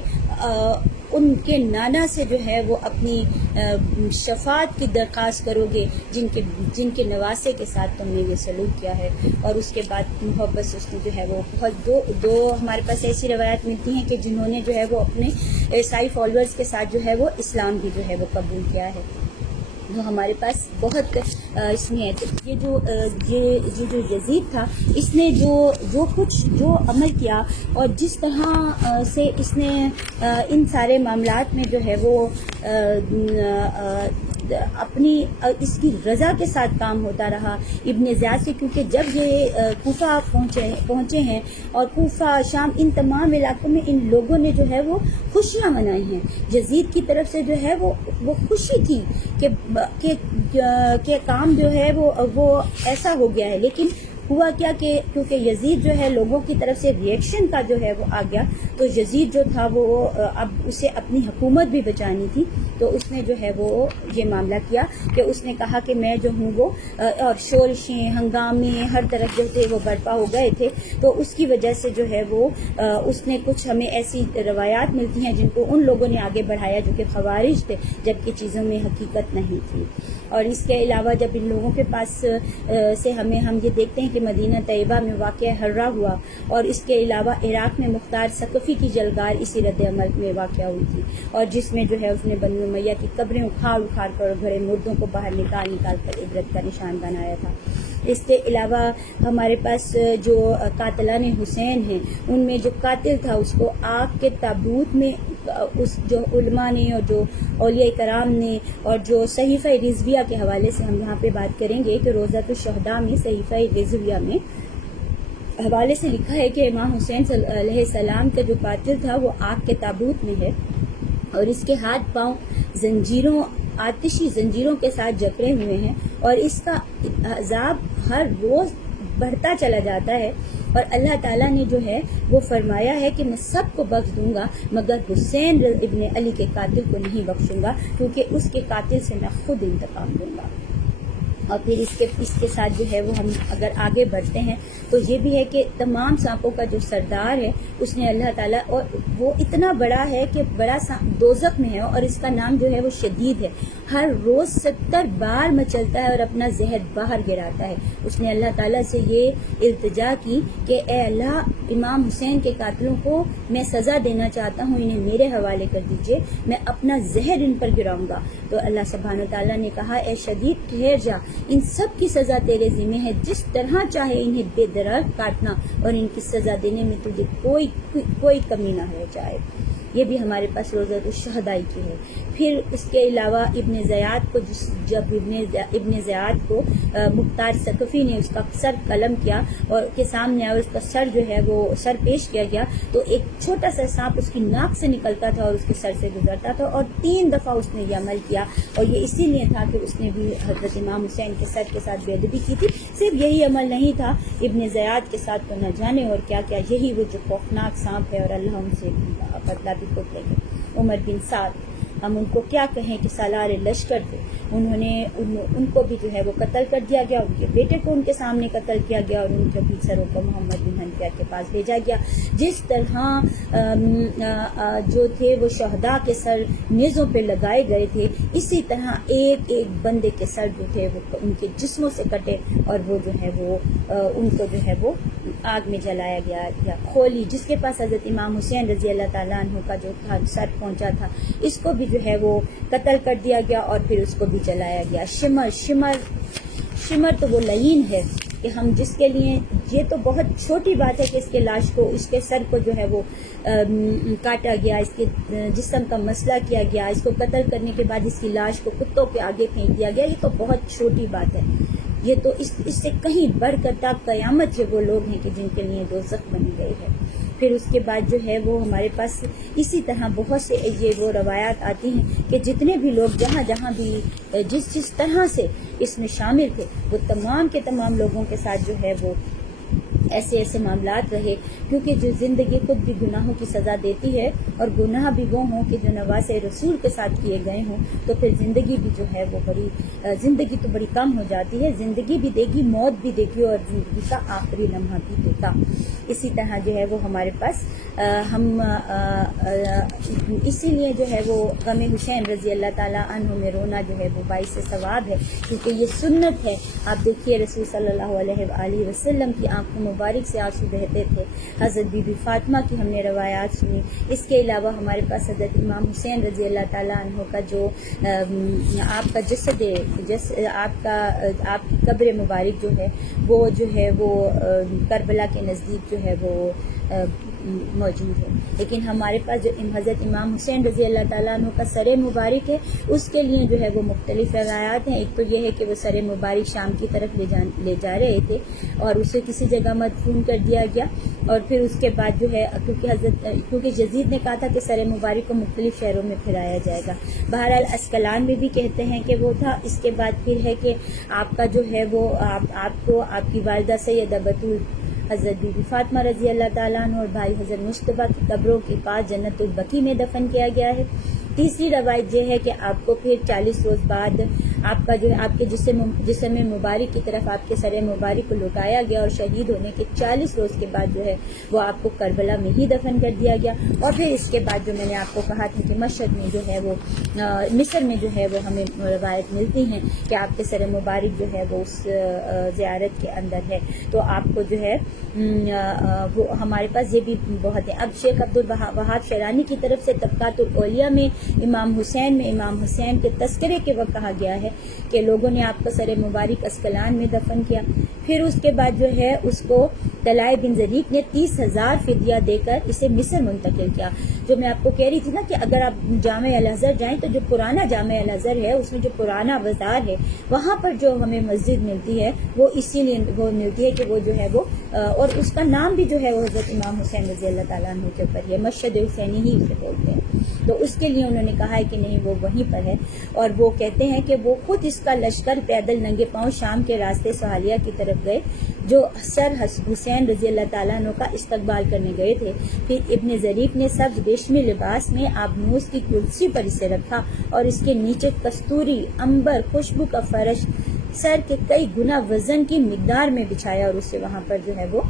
ان کے نانا سے جو ہے وہ اپنی شفاعت کی درخواست کرو گے جن کے نواسے کے ساتھ تم نے یہ سلوک کیا ہے۔ اور اس کے بعد محبت سے اس نے جو ہے وہ بہت دو ہمارے پاس ایسی روایات ملتی ہیں کہ جنہوں نے جو ہے وہ اپنے عیسائی فالوورز کے ساتھ جو ہے وہ اسلام بھی جو ہے وہ قبول کیا ہے۔ جو ہمارے پاس بہت اس میں ہے یہ جو یزید تھا، اس نے جو عمل کیا اور جس طرح سے اس نے ان سارے معاملات میں جو ہے وہ اپنی اس کی رضا کے ساتھ کام ہوتا رہا ابن زیاد سے، کیونکہ جب یہ کوفہ پہنچے ہیں اور کوفہ شام ان تمام علاقوں میں ان لوگوں نے جو ہے وہ خوشیاں منائی ہیں۔ یزید کی طرف سے جو ہے وہ خوشی تھی کہ کام جو ہے وہ ایسا ہو گیا ہے، لیکن ہوا کیا کہ کیونکہ یزید جو ہے لوگوں کی طرف سے ریئیکشن کا جو ہے وہ آ گیا، تو یزید جو تھا وہ اب اسے اپنی حکومت بھی بچانی تھی، تو اس نے جو ہے وہ یہ معاملہ کیا کہ اس نے کہا کہ میں جو ہوں وہ اور شورشیں ہنگامے ہر طرف جو تھے وہ برپا ہو گئے تھے، تو اس کی وجہ سے جو ہے وہ اس نے کچھ ہمیں ایسی روایات ملتی ہیں جن کو ان لوگوں نے آگے بڑھایا جو کہ خوارج تھے، جبکہ چیزوں میں حقیقت نہیں تھی۔ اور اس کے علاوہ جب ان لوگوں کے پاس سے ہم یہ دیکھتے ہیں کہ مدینہ طیبہ میں واقعہ ہررا ہوا، اور اس کے علاوہ عراق میں مختار ثقفی کی جلگار اسی رد عمل میں واقع ہوئی تھی، اور جس میں جو ہے اس نے بنی امیہ کی قبریں اکھاڑ کر گھڑے مردوں کو باہر نکال کر عبرت کا نشان بنایا تھا۔ اس کے علاوہ ہمارے پاس جو قاتلان حسین ہیں ان میں جو قاتل تھا اس کو آگ کے تابوت میں اس جو علماء نے اور جو اولیاء کرام نے اور جو صحیفہ رضویہ کے حوالے سے ہم یہاں پہ بات کریں گے کہ روضۃ الشہداء میں صحیفہ رضویہ میں حوالے سے لکھا ہے کہ امام حسین علیہ السلام کا جو قاتل تھا وہ آگ کے تابوت میں ہے اور اس کے ہاتھ پاؤں آتشی زنجیروں کے ساتھ جکڑے ہوئے ہیں اور اس کا عذاب ہر روز بڑھتا چلا جاتا ہے اور اللہ تعالیٰ نے جو ہے وہ فرمایا ہے کہ میں سب کو بخش دوں گا مگر حسین ابن علی کے قاتل کو نہیں بخشوں گا کیونکہ اس کے قاتل سے میں خود انتقام لوں گا. اور پھر اس کے ساتھ جو ہے وہ ہم اگر آگے بڑھتے ہیں تو یہ بھی ہے کہ تمام سانپوں کا جو سردار ہے اس نے اللہ تعالیٰ اور وہ اتنا بڑا ہے کہ بڑا دوزخ میں ہے اور اس کا نام جو ہے وہ شدید ہے. ہر روز 70 بار مچلتا ہے اور اپنا زہر باہر گراتا ہے. اس نے اللہ تعالیٰ سے یہ التجا کی کہ اے اللہ امام حسین کے قاتلوں کو میں سزا دینا چاہتا ہوں, انہیں میرے حوالے کر دیجئے, میں اپنا زہر ان پر گراؤں گا. تو اللہ سبحانہ و تعالیٰ نے کہا اے شدید ٹھہر جا, ان سب کی سزا تیرے ذمہ ہے, جس طرح چاہے انہیں بے دراز کاٹنا اور ان کی سزا دینے میں تجھے کوئی کمی نہ رہ جائے. یہ بھی ہمارے پاس روضۃ الشہداء کی ہے. پھر اس کے علاوہ ابن زیاد کو جب ابن زیاد کو مختار ثقفی نے اس کا سر قلم کیا اور کے سامنے اور اس کا سر جو ہے وہ سر پیش کیا گیا تو ایک چھوٹا سا سانپ اس کی ناک سے نکلتا تھا اور اس کے سر سے گزرتا تھا اور 3 دفعہ اس نے یہ عمل کیا اور یہ اسی لیے تھا کہ اس نے بھی حضرت امام حسین کے سر کے ساتھ بے ادبی کی تھی. صرف یہی عمل نہیں تھا, ابن زیاد کے ساتھ تو نہ جانے اور کیا کیا, یہی وہ جو خوفناک سانپ ہے اور اللہ ان سے بدلہ بھی خود لے گئے. عمر بن سعد, ہم ان کو کیا کہیں کہ سالار لشکر تھے, انہوں نے ان کو بھی جو ہے وہ قتل کر دیا گیا, ان کے بیٹے کو ان کے سامنے قتل کیا گیا اور ان کے سروں کو محمد بن حنفیہ کے پاس بھیجا گیا. جس طرح جو تھے وہ شہداء کے سر نیزوں پہ لگائے گئے تھے, اسی طرح ایک ایک بندے کے سر جو تھے وہ ان کے جسموں سے کٹے اور وہ جو ہے وہ ان کو جو ہے وہ آگ میں جلایا گیا. یا کھولی جس کے پاس حضرت امام حسین رضی اللہ تعالیٰ عنہ کا جو سر پہنچا تھا, اس کو بھی جو ہے وہ قتل کر دیا گیا اور پھر اس کو بھی جلایا گیا. شمر تو وہ لعین ہے کہ ہم جس کے لیے یہ تو بہت چھوٹی بات ہے کہ اس کے لاش کو, اس کے سر کو جو ہے وہ کاٹا گیا, اس کے جسم کا مسئلہ کیا گیا, اس کو قتل کرنے کے بعد اس کی لاش کو کتوں کے آگے پھینک دیا گیا. یہ تو بہت چھوٹی بات ہے. یہ تو اس سے کہیں بڑھ کر تا قیامت جو وہ لوگ ہیں کہ جن کے لیے دوزخ بنی گئی ہے. پھر اس کے بعد جو ہے وہ ہمارے پاس اسی طرح بہت سے یہ وہ روایات آتی ہیں کہ جتنے بھی لوگ جہاں بھی جس طرح سے اس میں شامل تھے وہ تمام کے تمام لوگوں کے ساتھ جو ہے وہ ایسے معاملات رہے, کیونکہ جو زندگی خود بھی گناہوں کی سزا دیتی ہے اور گناہ بھی وہ ہوں کہ جو نواز رسول کے ساتھ کیے گئے ہوں تو پھر زندگی بھی جو ہے وہ زندگی تو بڑی کم ہو جاتی ہے. زندگی بھی دے گی, موت بھی دے گی اور زندگی کا آخری لمحہ بھی دے گا. اسی طرح جو ہے وہ ہمارے پاس ہم اسی لیے جو ہے وہ غم حسین رضی اللہ تعالیٰ عنہ میں رونا جو ہے وہ باعث ثواب ہے, کیونکہ یہ سنت ہے. آپ دیکھیے رسول صلی اللہ علیہ وآلہ وسلم کی آنکھوں مبارک سے آنسو بہتے تھے. حضرت بی بی فاطمہ کی ہم نے روایات سنی. اس کے علاوہ ہمارے پاس حضرت امام حسین رضی اللہ تعالیٰ عنہ کا جو آپ کا جسد آپ کی قبر مبارک جو ہے وہ کربلا کے نزدیک جو ہے وہ موجود ہے. لیکن ہمارے پاس جو حضرت امام حسین رضی اللہ تعالیٰ عنہ کا سر مبارک ہے اس کے لیے جو ہے وہ مختلف روایات ہیں. ایک تو یہ ہے کہ وہ سر مبارک شام کی طرف لے جا رہے تھے اور اسے کسی جگہ مدفون کر دیا گیا اور پھر اس کے بعد جو ہے کیونکہ یزید نے کہا تھا کہ سر مبارک کو مختلف شہروں میں پھرایا جائے گا. بہرحال اسکلان میں بھی کہتے ہیں کہ وہ تھا. اس کے بعد پھر ہے کہ آپ کا جو ہے وہ آپ کو آپ کی والدہ سیدہ بطول حضرت بی بی فاطمہ رضی اللہ تعالیٰ عنہ اور بھائی حضرت مصطفیٰ کی قبروں کے پاس جنت البقیع میں دفن کیا گیا ہے. تیسری روایت یہ ہے کہ آپ کو پھر 40 روز بعد آپ کا جو ہے آپ کے جسم مبارک کی طرف آپ کے سر مبارک کو لوٹایا گیا اور شہید ہونے کے 40 روز کے بعد جو ہے وہ آپ کو کربلا میں ہی دفن کر دیا گیا. اور پھر اس کے بعد جو میں نے آپ کو کہا تھا کہ مشہد میں جو ہے وہ مصر میں جو ہے وہ ہمیں روایت ملتی ہیں کہ آپ کے سر مبارک جو ہے وہ اس زیارت کے اندر ہے. تو آپ کو جو ہے وہ ہمارے پاس یہ بھی بہت ہے. اب شیخ عبدالوہاب شیرانی کی طرف سے طبقات الاولیاء میں امام حسین کے تذکرے کے وقت کہا گیا ہے کہ لوگوں نے آپ کو سر مبارک اسکلان میں دفن کیا. پھر اس کے بعد جو ہے اس کو طلحہ بن ظریف نے 30,000 فدیہ دے کر اسے مصر منتقل کیا. جو میں آپ کو کہہ رہی تھی نا کہ اگر آپ جامع الازہر جائیں تو جو پرانا جامع الازہر ہے اس میں جو پرانا بازار ہے وہاں پر جو ہمیں مسجد ملتی ہے وہ اسی لیے وہ ملتی ہے کہ وہ جو ہے وہ اور اس کا نام بھی جو ہے وہ حضرت امام حسین رضی اللہ تعالیٰ عنہ کے اوپر ہے, مسجد حسینی ہی اسے بولتے ہیں. تو اس کے لیے انہوں نے کہا ہے کہ نہیں وہ وہیں پر ہے. اور وہ کہتے ہیں کہ وہ خود اس کا لشکر پیدل ننگے پاؤں شام کے راستے سہالیہ کی طرف گئے جو سر حسین رضی اللہ تعالیٰ عنہ کا استقبال کرنے گئے تھے. پھر ابن ظریف نے سبز ریشمی لباس میں آبنوس کی کرسی پر اسے رکھا اور اس کے نیچے کستوری عنبر خوشبو کا فرش سر کے کئی گنا وزن کی مقدار میں بچھایا اور اسے وہاں پر جو ہے وہ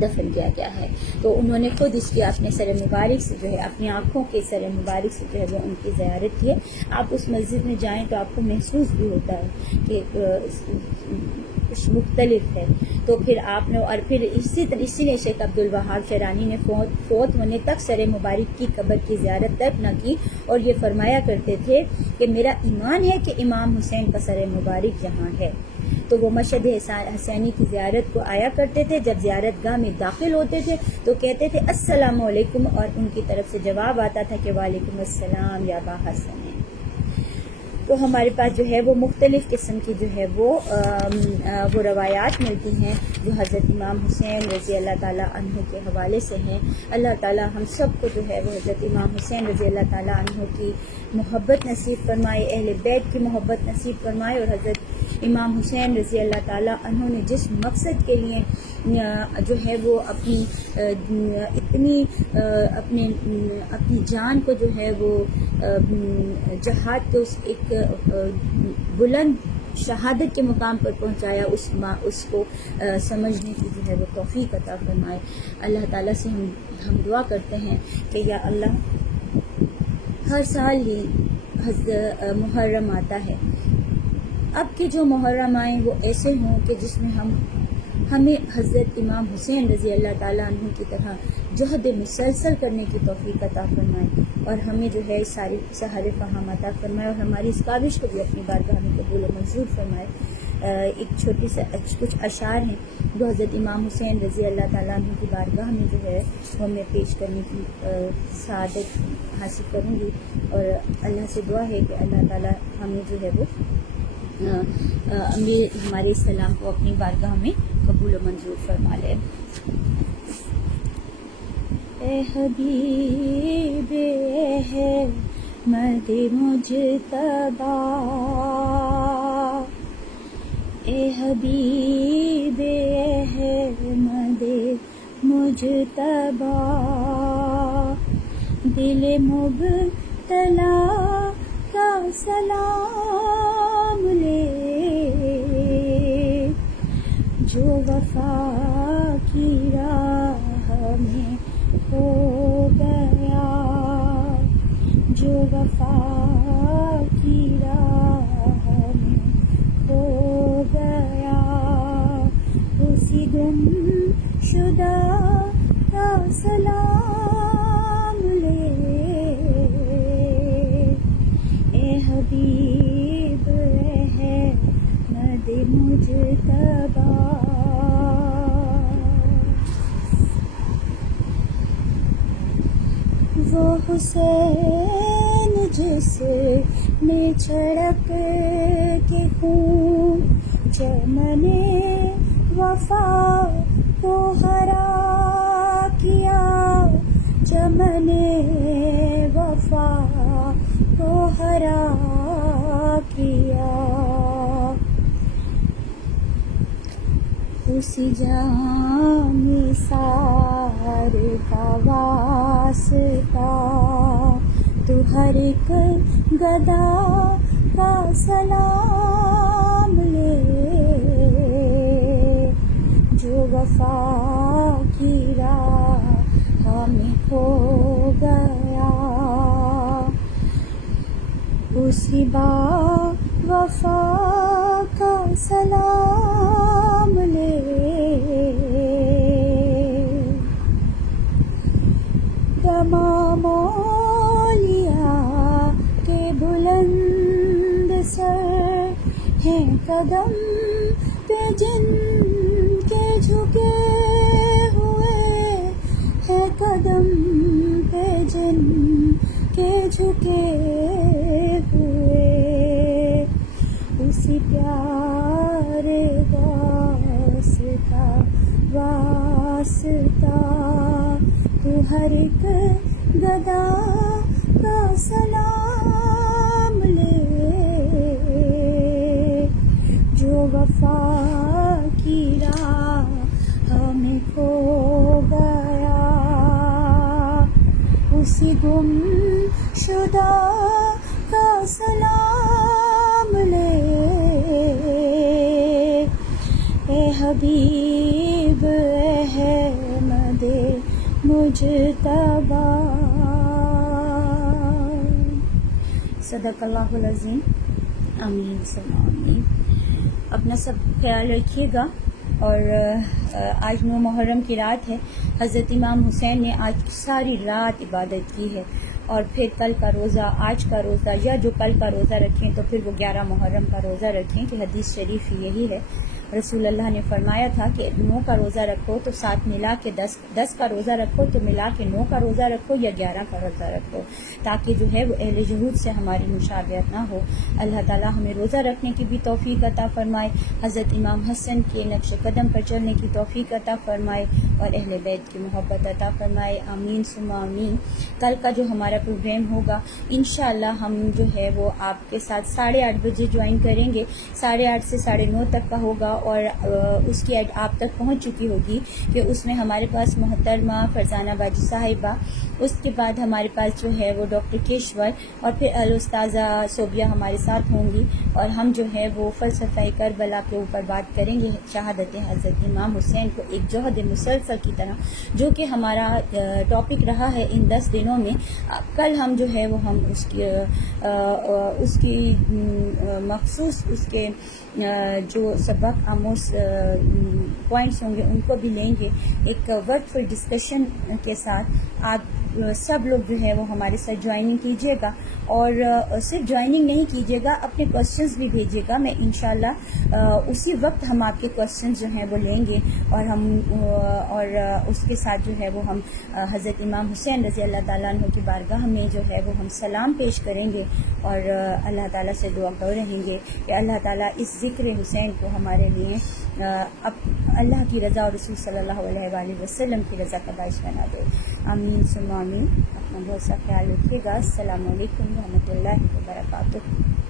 دفن کیا گیا ہے. تو انہوں نے خود اس کی اپنے سر مبارک سے جو ہے اپنی آنکھوں کے سر مبارک سے جو ہے وہ ان کی زیارت کی ہے. آپ اس مسجد میں جائیں تو آپ کو محسوس بھی ہوتا ہے کہ کچھ مختلف ہے. تو پھر آپ نے اور پھر اسی لیے شیخ عبد الوہاب شیرانی نے فوت ہونے تک سر مبارک کی قبر کی زیارت تک نہ کی اور یہ فرمایا کرتے تھے کہ میرا ایمان ہے کہ امام حسین کا سر مبارک یہاں ہے. تو وہ مشہد حسینی کی زیارت کو آیا کرتے تھے. جب زیارت گاہ میں داخل ہوتے تھے تو کہتے تھے السلام علیکم اور ان کی طرف سے جواب آتا تھا کہ وعلیکم السلام یا با حسن. تو ہمارے پاس جو ہے وہ مختلف قسم کی جو ہے وہ روایات ملتی ہیں جو حضرت امام حسین رضی اللہ تعالیٰ عنہ کے حوالے سے ہیں. اللہ تعالیٰ ہم سب کو جو ہے وہ حضرت امام حسین رضی اللہ تعالیٰ عنہ کی محبت نصیب فرمائے, اہل بیت کی محبت نصیب فرمائے اور حضرت امام حسین رضی اللہ تعالیٰ عنہ نے جس مقصد کے لیے جو ہے وہ اپنی جان کو جو ہے وہ جہاد کے اس ایک بلند شہادت کے مقام پر پہنچایا, اس کو سمجھنے کی جو ہے وہ توفیق عطا فرمائے. اللہ تعالیٰ سے ہم دعا کرتے ہیں کہ یا اللہ ہر سال ہی محرم آتا ہے, اب کے جو محرم آئیں وہ ایسے ہوں کہ جس میں ہمیں حضرت امام حسین رضی اللہ تعالیٰ عنہ کی طرح جہد مسلسل کرنے کی توفیق عطا فرمائے اور ہمیں جو ہے ساری سہارے فہم عطا فرمائے اور ہماری اس کاوش کو بھی اپنی بارگاہ میں قبول و منظور فرمائے. ایک چھوٹی سے کچھ اشعار ہیں جو حضرت امام حسین رضی اللہ تعالیٰ عنہ کی بارگاہ میں جو ہے وہ میں پیش کرنے کی سعادت حاصل کروں گی اور اللہ سے دعا ہے کہ اللہ تعالیٰ ہمیں جو ہے وہ ہمارے اسلام کو اپنی بارگاہ میں قبول و منظور فرما لے. اے حبیب احمد مجتبی, اے حبیب احمد مجتبی, دل مبتلا کا سلام لے جو وفا کی راہ میں ہو گیا, جو وفا کی راہ میں ہو گیا, اسی گم شدہ کا سلام لے اے حبیب احمد مجتبی. وہ حسین جس نے چھڑک کے خون چمن وفا کو ہرا کیا, چمن وفا کو ہرا کیا, اسی جام سار کا واسطہ تو ہر ایک گدا کا سلام لے جو وفا کی راہ میں کھو گیا, اسی با وفا کا سلام لے تمام اولیاء کے بلند سر قدم پہ جن کے جھکے ہوئے، ہے قدم پہ جن کے جھکے ہوئے، اسی پیارے غوث کا واسطہ تو ہر ایک گدا کا سلام لے، جو وفا کی راہ میں کھو گیا، اسی گم شدہ کا سلام لے، اے حبیب احمد مجتبی۔ صدق اللہ العظیم۔ آمین ثم آمین۔ اپنا سب خیال رکھیے گا، اور آج 9 محرم کی رات ہے۔ حضرت امام حسین نے آج ساری رات عبادت کی ہے، اور پھر کل کا روزہ، آج کا روزہ، یا جو کل کا روزہ رکھیں تو پھر وہ 11 محرم کا روزہ رکھیں، کہ حدیث شریف یہی ہے۔ رسول اللہ نے فرمایا تھا کہ 9 کا روزہ رکھو تو ساتھ ملا کے 10 کا روزہ رکھو تو ملا کے 9 کا روزہ رکھو، یا 11 کا روزہ رکھو، تاکہ جو ہے وہ اہل جہود سے ہماری مشابہت نہ ہو۔ اللہ تعالیٰ ہمیں روزہ رکھنے کی بھی توفیق عطا فرمائے، حضرت امام حسن کے نقش قدم پر چلنے کی توفیق عطا فرمائے، اور اہل بیت کی محبت عطا فرمائے۔ آمین ثم آمین۔ کل کا جو ہمارا پروگرام ہوگا انشاءاللہ ہم جو ہے وہ آپ کے ساتھ 8:30 بجے جوائن کریں گے، 8:30 سے 9:30 تک کا ہوگا، اور اس کی ایڈ آپ تک پہنچ چکی ہوگی کہ اس میں ہمارے پاس محترمہ فرزانہ باجی صاحبہ، اس کے بعد ہمارے پاس جو ہے وہ ڈاکٹر کیشور، اور پھر الاستاذہ صوبیہ ہمارے ساتھ ہوں گی، اور ہم جو ہے وہ فلسفہ کربلا کے اوپر بات کریں گے، شہادت حضرت امام حسین کو ایک جوہد مسلسل کی طرح، جو کہ ہمارا ٹاپک رہا ہے ان 10 دنوں میں۔ کل ہم جو ہے وہ ہم اس کی مخصوص اس کے جو سبق آموز پوائنٹس ہوں گے ان کو بھی لیں گے، ایک ورک فل ڈسکشن کے ساتھ۔ آپ سب لوگ جو ہے وہ ہمارے ساتھ جوائننگ کیجیے گا، اور صرف جوائننگ نہیں کیجیے گا، اپنے کوسچنز بھی بھیجیے گا۔ میں انشاءاللہ اسی وقت ہم آپ کے کوسچنز جو ہیں وہ لیں گے، اور اس کے ساتھ جو ہے وہ ہم حضرت امام حسین رضی اللہ تعالیٰ عنہ کی بارگاہ میں جو ہے وہ ہم سلام پیش کریں گے، اور اللہ تعالیٰ سے دعا کر رہیں گے کہ اللہ تعالیٰ اس ذکر حسین کو ہمارے لیے اللہ کی رضا اور رسول صلی اللہ علیہ وآلہ وسلم کی رضا کا باعث بنا دے۔ آمین ثم آمین۔ اپنا بہت سا خیال رکھیے گا۔ السلام علیکم ورحمۃ اللہ وبرکاتہ۔